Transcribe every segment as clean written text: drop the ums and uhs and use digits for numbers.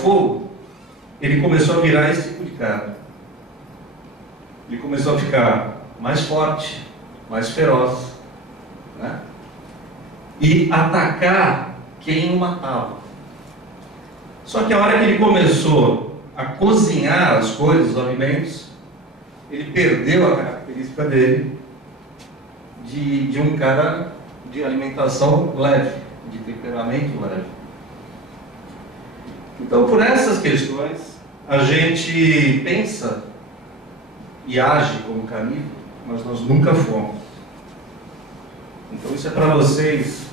fogo, ele começou a virar esse tipo de cara. Ele começou a ficar mais forte, mais feroz, né? E atacar quem o matava. Só que a hora que ele começou a cozinhar as coisas, os alimentos, ele perdeu a característica dele de um cara de alimentação leve, de temperamento leve. Então, por essas questões, a gente pensa e age como carnívoro, mas nós nunca fomos. Então, isso é para vocês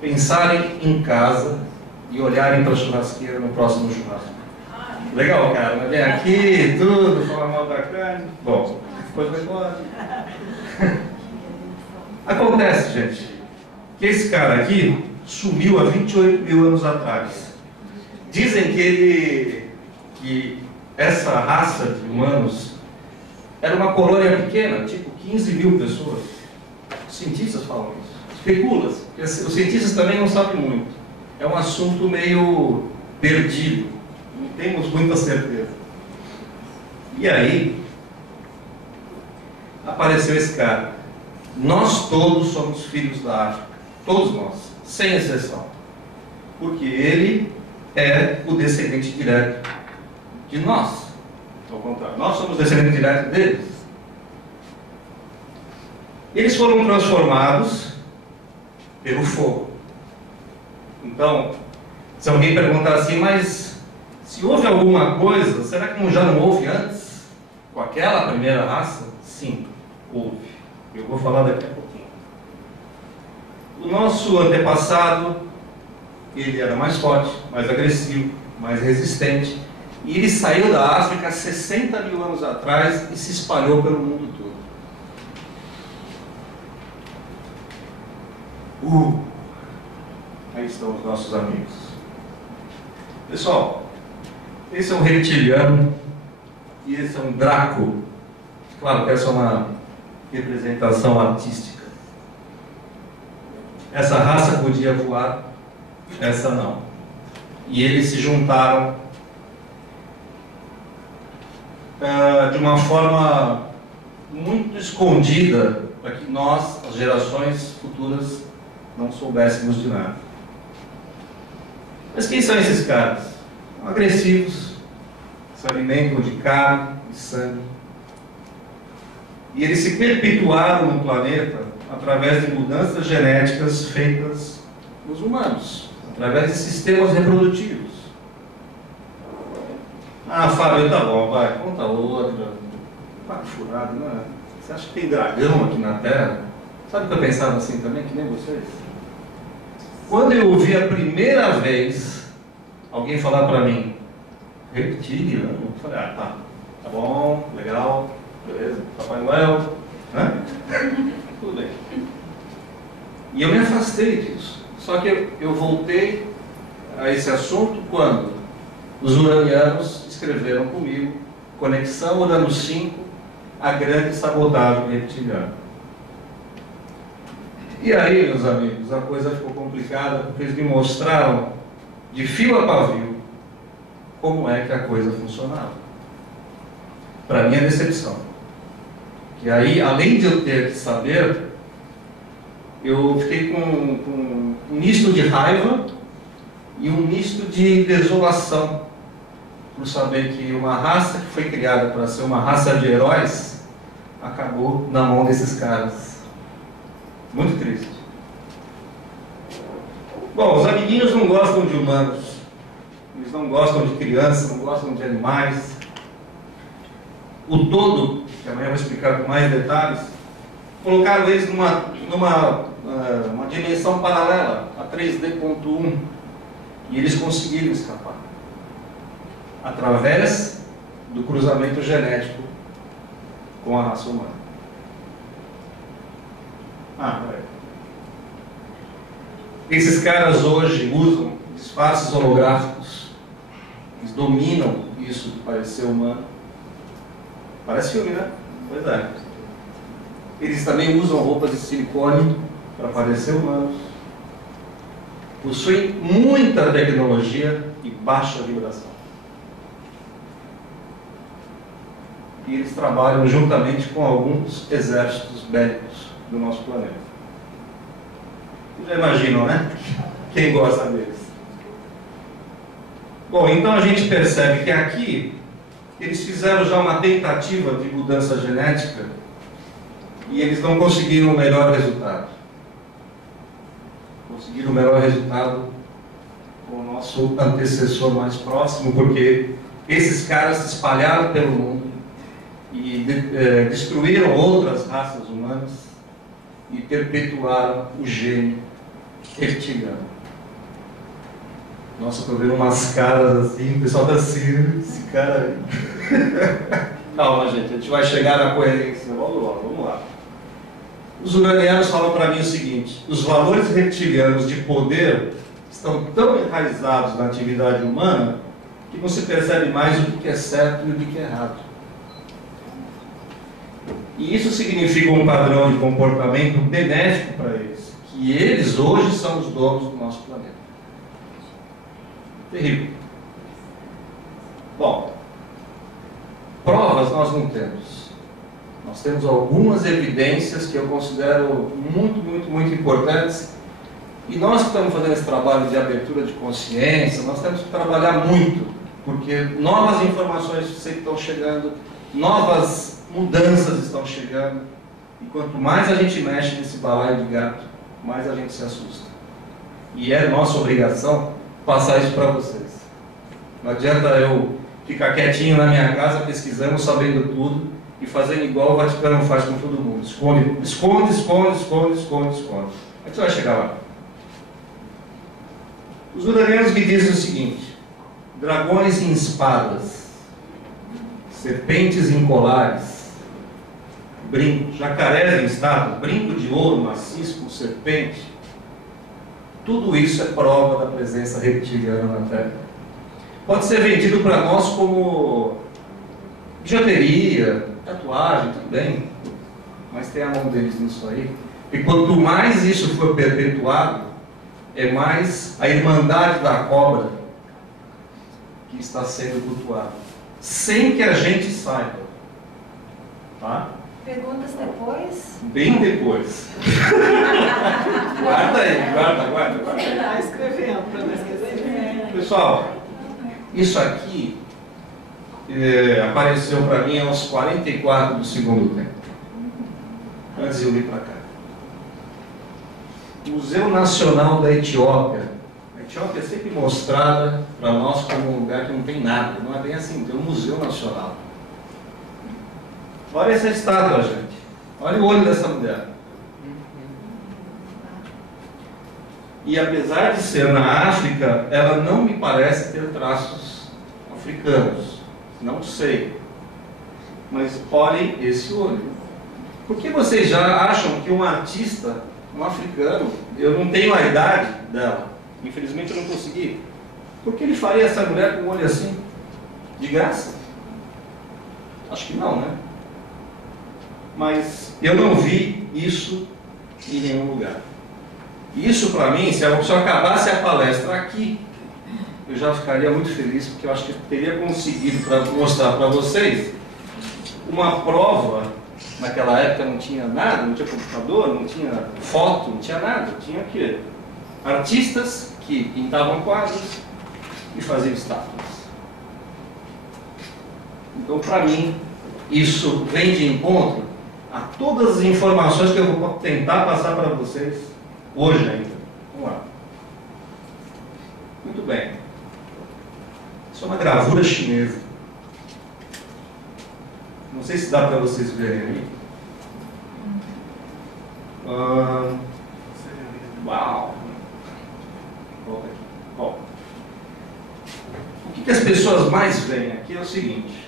pensarem em casa e olharem para a churrasqueira no próximo churrasco. Legal, cara, né? Vem aqui, tudo, fala mal da carne. Bom, depois vai embora. Acontece, gente, que esse cara aqui sumiu há 28 mil anos atrás. Dizem que essa raça de humanos era uma colônia pequena, tipo 15 mil pessoas. Os cientistas falam isso. Especula-se, porque os cientistas também não sabem muito. É um assunto meio perdido. Não temos muita certeza. E aí, apareceu esse cara. Nós todos somos filhos da África. Todos nós, sem exceção. Porque ele é o descendente direto de nós. Ao contrário, nós somos descendentes diretos deles. Eles foram transformados pelo fogo. Então, se alguém perguntar assim, mas se houve alguma coisa, será que já não houve antes? Com aquela primeira raça? Sim, houve. Eu vou falar daqui a pouquinho. O nosso antepassado, ele era mais forte, mais agressivo, mais resistente. E ele saiu da África 60 mil anos atrás e se espalhou pelo mundo todo. Aí estão os nossos amigos. Pessoal, esse é um reptiliano e esse é um Draco. Claro que essa é uma representação artística. Essa raça podia voar, essa não. E eles se juntaram de uma forma muito escondida para que nós, as gerações futuras, não soubéssemos de nada. Mas quem são esses caras? São agressivos, se alimentam de carne e sangue. E eles se perpetuaram no planeta através de mudanças genéticas feitas nos humanos, através de sistemas reprodutivos. Ah, Fábio, tá bom, vai, conta outra. Papo furado, né? Você acha que tem dragão aqui na Terra? Sabe o que eu pensava assim também, que nem vocês? Quando eu ouvi a primeira vez alguém falar para mim, reptiliano, eu falei, tá bom, legal, beleza, Papai Noel, né? Tudo bem. E eu me afastei disso. Só que eu voltei a esse assunto quando os uranianos escreveram comigo, Conexão Urano 5, a grande sabotagem reptiliana. E aí, meus amigos, a coisa ficou complicada, porque eles me mostraram, de fio a pavio, como é que a coisa funcionava. Para minha decepção. Que aí, além de eu ter que saber, eu fiquei com um misto de raiva e um misto de desolação, por saber que uma raça que foi criada para ser uma raça de heróis, acabou na mão desses caras. Muito triste. Bom, os amiguinhos não gostam de humanos. Eles não gostam de crianças, não gostam de animais. O todo, que amanhã eu vou explicar com mais detalhes, colocaram eles numa dimensão paralela, a 3D.1, e eles conseguiram escapar. Através do cruzamento genético com a raça humana. Esses caras hoje usam disfarces holográficos. Eles dominam isso de parecer humano. Parece filme, né? Pois é. Eles também usam roupas de silicone para parecer humanos. Possuem muita tecnologia e baixa vibração. E eles trabalham juntamente com alguns exércitos bélicos do nosso planeta. Vocês já imaginam, né? Quem gosta deles? Bom, então a gente percebe que aqui eles fizeram já uma tentativa de mudança genética e eles não conseguiram o melhor resultado. Conseguiram o melhor resultado com o nosso antecessor mais próximo, porque esses caras se espalharam pelo mundo e destruíram outras raças humanas e perpetuaram o gene reptiliano. Nossa, estou vendo umas caras assim, o pessoal está assim, esse cara aí. Calma, gente, a gente vai chegar na coerência logo, vamos lá. Os uranianos falam para mim o seguinte: os valores reptilianos de poder estão tão enraizados na atividade humana que não se percebe mais o que é certo e o que é errado. E isso significa um padrão de comportamento benéfico para eles, que eles hoje são os donos do nosso planeta. Terrível. Bom, provas nós não temos. Nós temos algumas evidências que eu considero muito importantes. E nós que estamos fazendo esse trabalho de abertura de consciência, nós temos que trabalhar muito, porque novas informações sempre estão chegando, novas mudanças estão chegando, e quanto mais a gente mexe nesse balaio de gato, mais a gente se assusta. E é nossa obrigação passar isso para vocês. Não adianta eu ficar quietinho na minha casa, pesquisando, sabendo tudo, e fazendo igual o Vaticano faz com todo mundo. Esconde. A gente vai chegar lá. Os uranianos me dizem o seguinte: dragões em espadas, serpentes em colares, jacarés em estátua, brinco de ouro maciço com serpente, tudo isso é prova da presença reptiliana na Terra. Pode ser vendido para nós como bijuteria, tatuagem, tudo bem, mas tem a mão deles nisso aí. E quanto mais isso for perpetuado, é mais a irmandade da cobra que está sendo cultuada, sem que a gente saiba. Tá? Perguntas depois? Bem depois. Guarda aí, guarda aí. Está escrevendo para não esquecer. Pessoal, isso aqui apareceu para mim aos 44 do segundo tempo, antes de eu vir para cá. Museu Nacional da Etiópia. A Etiópia é sempre mostrada para nós como um lugar que não tem nada. Não é bem assim, tem um museu nacional. Olha essa estátua, gente. Olha o olho dessa mulher. E apesar de ser na África, ela não me parece ter traços africanos. Não sei. Mas olhem esse olho. Por que vocês já acham que um artista, um africano, eu não tenho a idade dela, infelizmente eu não consegui, por que ele faria essa mulher com o olho assim? De graça? Acho que não, né? Mas eu não vi isso em nenhum lugar. Isso para mim, se eu acabasse a palestra aqui, eu já ficaria muito feliz, porque eu acho que eu teria conseguido mostrar para vocês uma prova. Naquela época não tinha nada, não tinha computador, não tinha foto, não tinha nada. Tinha o quê? Artistas que pintavam quadros e faziam estátuas. Então, para mim, isso vem de encontro a todas as informações que eu vou tentar passar para vocês hoje ainda. Vamos lá. Muito bem. Isso é uma gravura chinesa. Não sei se dá para vocês verem aí. Uau! Bom, o que as pessoas mais veem aqui é o seguinte: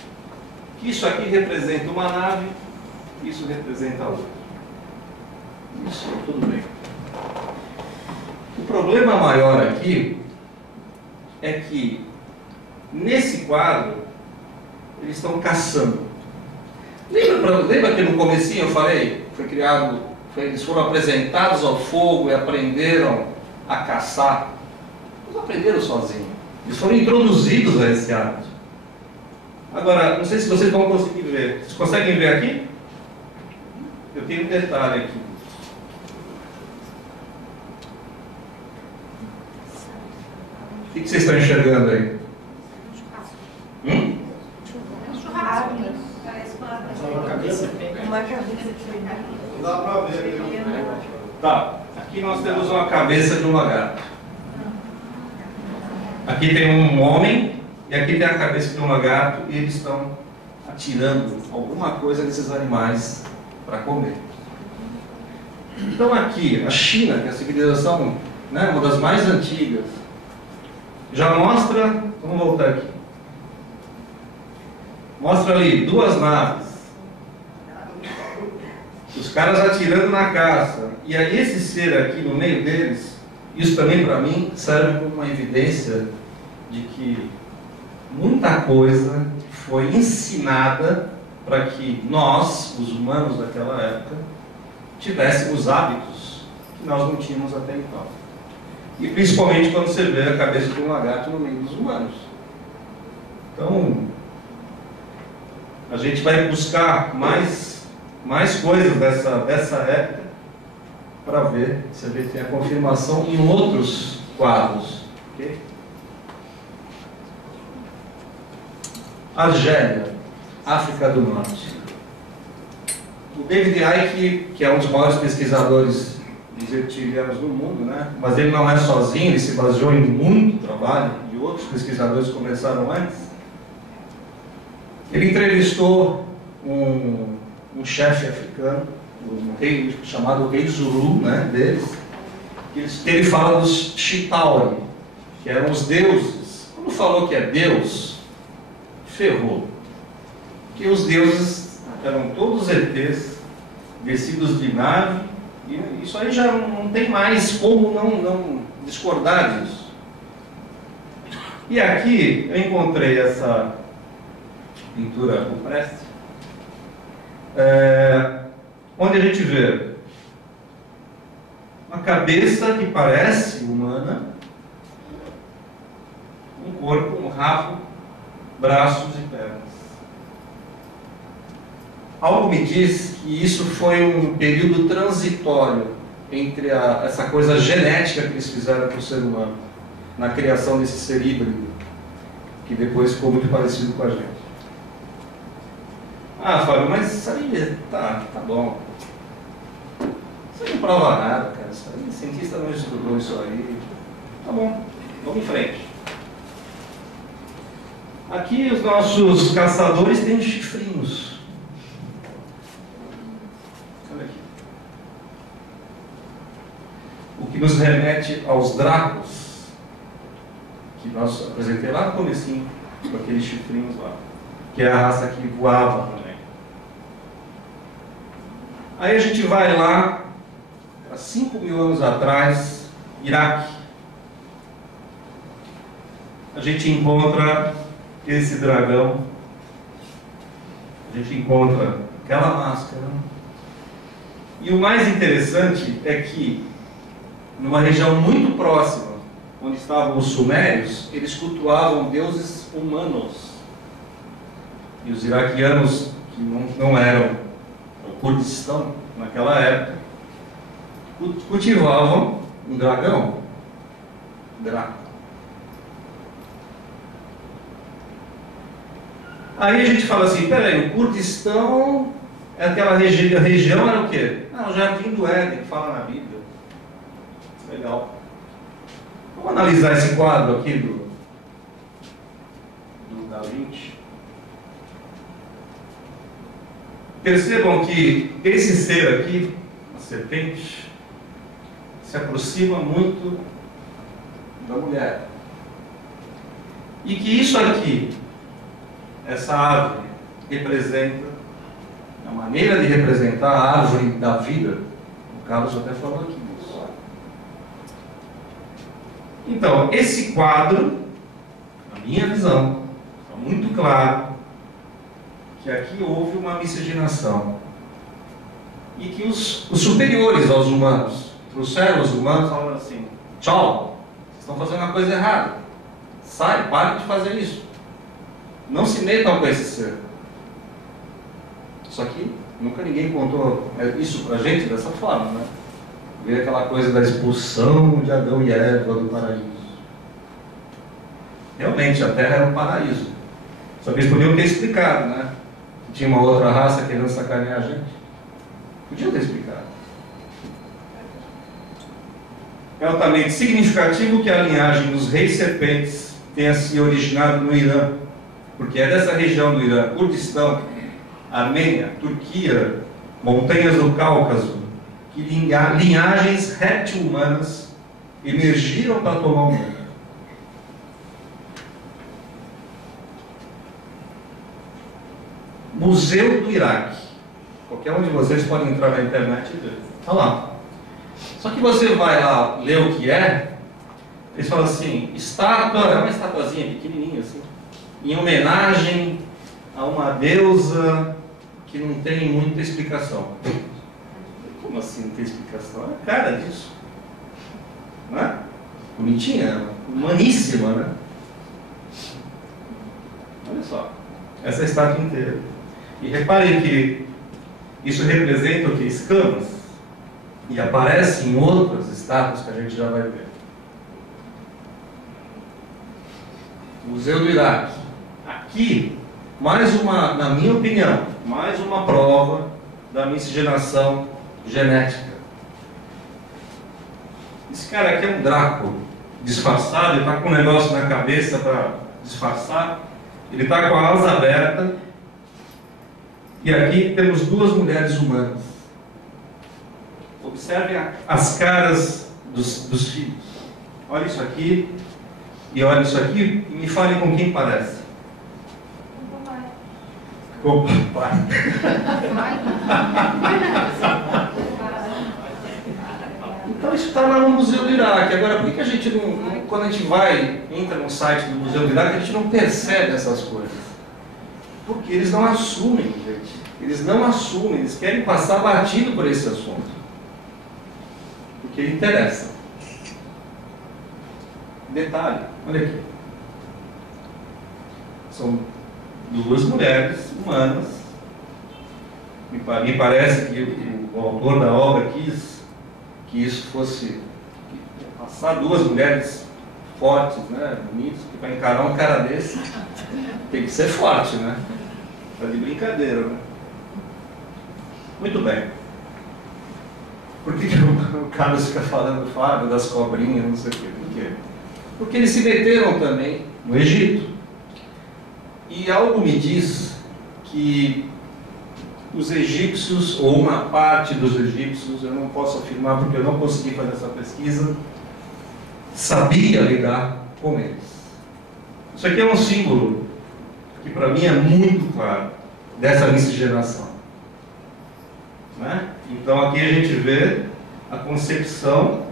que isso aqui representa uma nave, isso representa outra. Isso, tudo bem. O problema maior aqui é que nesse quadro eles estão caçando. Lembra que no comecinho eu falei, eles foram apresentados ao fogo e aprenderam a caçar? Eles aprenderam sozinhos. Eles foram introduzidos a esse hábito. Agora, não sei se vocês vão conseguir ver. Vocês conseguem ver aqui? Eu tenho um detalhe aqui. O que vocês estão enxergando aí? Churrasco. Parece Uma cabeça de Não dá para ver. Tá. Aqui nós temos uma cabeça de um lagarto. Aqui tem um homem e aqui tem a cabeça de um lagarto e eles estão atirando alguma coisa nesses animais para comer. Então aqui, a China, que é a civilização, né, uma das mais antigas, já mostra, vamos voltar aqui, mostra ali duas naves, os caras atirando na caça, e aí esse ser aqui no meio deles, isso também para mim serve como uma evidência de que muita coisa foi ensinada para que nós, os humanos daquela época, tivéssemos hábitos que nós não tínhamos até então. E principalmente quando você vê a cabeça de um lagarto no meio dos humanos. Então, a gente vai buscar mais coisas dessa época para ver se a gente tem a confirmação em outros quadros. Okay? Argélia, África do Norte. O David Icke, que é um dos maiores pesquisadores dos reptilianos do mundo, né? Mas ele não é sozinho, ele se baseou em muito trabalho, e outros pesquisadores começaram antes. Ele entrevistou um chefe africano, um rei chamado Rei Zulu, né, deles. Ele fala dos Chitauri, que eram os deuses. Quando falou que é Deus, ferrou. Porque os deuses eram todos ETs, descidos de nave, e isso aí já não tem mais como não discordar disso. E aqui eu encontrei essa pintura rupestre, onde a gente vê uma cabeça que parece humana, um corpo, um rabo, braços e pernas. Algo me diz que isso foi um período transitório entre essa coisa genética que eles fizeram para o ser humano, na criação desse ser híbrido, que depois ficou muito parecido com a gente. Ah, Fábio, mas isso aí tá bom. Isso aí não prova nada, cara. Isso aí, o cientista não estudou isso aí. Tá bom, vamos em frente. Aqui os nossos caçadores têm chifrinhos. Olha aqui. O que nos remete aos Dracos, que nós apresentei lá no comecinho, com aqueles chifrinhos lá, que é a raça que voava também. Aí a gente vai lá, há 5.000 anos atrás, Iraque. A gente encontra esse dragão, a gente encontra aquela máscara. E o mais interessante é que, numa região muito próxima, onde estavam os sumérios, eles cultuavam deuses humanos. E os iraquianos, que não eram o Kurdistão naquela época, cultivavam um dragão, Draco. Aí a gente fala assim, peraí, o Kurdistão, aquela região era o quê? Ah, o Jardim do Éden, que fala na Bíblia. Legal. Vamos analisar esse quadro aqui do Da Vinci. Percebam que esse ser aqui, a serpente, se aproxima muito da mulher. E que isso aqui, essa árvore, representa, a maneira de representar a árvore da vida. O Carlos até falou aqui disso. Então, esse quadro, na minha visão, está muito claro que aqui houve uma miscigenação. E que os superiores aos humanos trouxeram os humanos falando assim: tchau, vocês estão fazendo uma coisa errada. Sai, pare de fazer isso. Não se metam com esse ser. Só que nunca ninguém contou isso pra gente dessa forma, né? Ver aquela coisa da expulsão de Adão e Eva do paraíso. Realmente, a Terra era um paraíso. Só que eles podiam ter explicado, né? Tinha uma outra raça querendo sacanear a gente. Podiam ter explicado. É altamente significativo que a linhagem dos reis serpentes tenha se originado no Irã, porque é dessa região do Irã, Kurdistão, Armênia, Turquia, montanhas do Cáucaso, que linhagens réptil-humanas emergiram para tomar o mundo. Museu do Iraque. Qualquer um de vocês pode entrar na internet e ver. Está lá. Só que você vai lá ler o que é, eles falam assim, estátua, é uma estatuazinha pequenininha assim, em homenagem a uma deusa que não tem muita explicação. Como assim não tem explicação? É a cara disso. Não é? Bonitinha, humaníssima, né? Olha só, essa estátua inteira. E reparem que isso representa o que? Escamas. E aparece em outras estátuas que a gente já vai ver. Museu do Iraque. Aqui, mais uma, na minha opinião, mais uma prova da miscigenação genética. Esse cara aqui é um Drácula disfarçado, ele está com um negócio na cabeça para disfarçar. Ele está com a asa aberta. E aqui temos duas mulheres humanas. Observem as caras dos filhos. Olha isso aqui e olha isso aqui e me falem com quem parece. Com o papai. Então isso está lá no Museu do Iraque. Agora, por que a gente não, quando a gente entra no site do Museu do Iraque, a gente não percebe essas coisas? Porque eles não assumem, gente. Eles não assumem, eles querem passar batido por esse assunto. Porque interessa. Detalhe, olha aqui. São duas mulheres humanas. Me parece que o autor da obra quis que isso fosse passar duas mulheres fortes, né, bonitas, que para encarar um cara desse tem que ser forte, né? Tá de brincadeira, né? Muito bem. Por que o Carlos fica falando, Fábio, das cobrinhas, não sei o quê? Por quê? Porque eles se meteram também no Egito. E algo me diz que os egípcios, ou uma parte dos egípcios, eu não posso afirmar porque eu não consegui fazer essa pesquisa, sabia lidar com eles. Isso aqui é um símbolo que para mim é muito claro dessa miscigenação. Né? Então aqui a gente vê a concepção,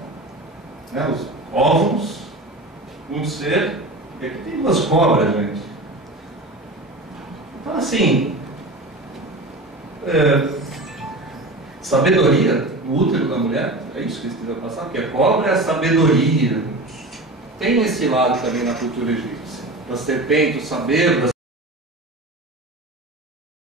né, os óvulos, um ser, e aqui tem duas cobras, gente. Então assim, sabedoria no útero da mulher, é isso que eles quiseram passar, porque a cobra é a sabedoria. Tem esse lado também na cultura egípcia, da serpente, o saber,